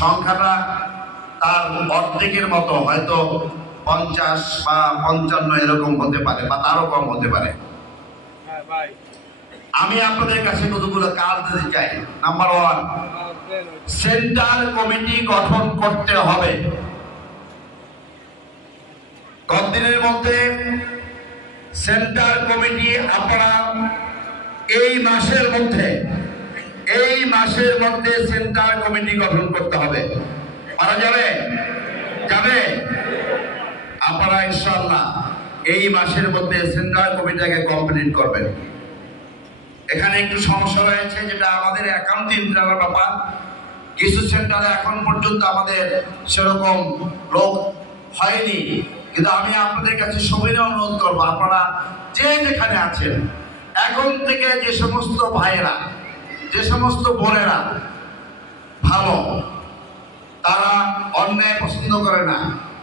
সংখ্যাটা তার অর্ধেকের মতো, হয়তো 50 বা 55 এরকম হতে পারে বা তারও কম হতে পারে। আমি আপনাদের কাছে কতগুলো কাজ দিতে চাই। নাম্বার 1, সেন্ট্রাল কমিটি গঠন করতে হবে। কতদিনের মধ্যে সেন্ট্রাল কমিটি আপনারা এই মাসের মধ্যে সেন্ট্রাল কমিটি গঠন করতে হবে। পারা যাবে? আপনারা ইনশাআল্লাহ এই মাসের মধ্যে সেন্ট্রাল কমিটিকে কমপ্লিট করবেন। এখানে একটু সমস্যা রয়েছে, যেটা আমাদের অ্যাকাউন্টিং ব্যাপার। কিছু সেন্টারে এখন পর্যন্ত আমাদের সেরকম লোক হয়নি, কিন্তু আমি আপনাদের কাছে সবিনয় অনুরোধ করবো, আপনারা যে যেখানে আছেন এখন থেকে যে সমস্ত ভাইয়েরা, যে সমস্ত বোনেরা ভালো, তারা অন্যায় পছন্দ করে না,